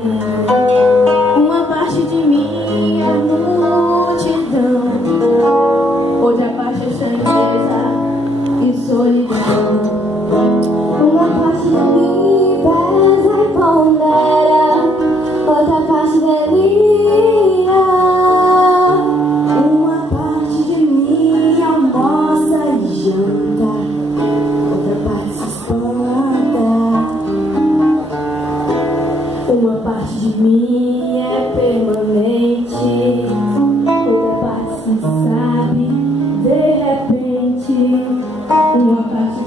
Uma parte de mim é a multidão, outra parte é tristeza e solidão. Uma parte de mim pesa e pondera, outra parte delira. Uma parte de mim almoça e janta, outra parte se espanta. Uma parte de mim é permanente, outra parte se sabe de repente. Uma parte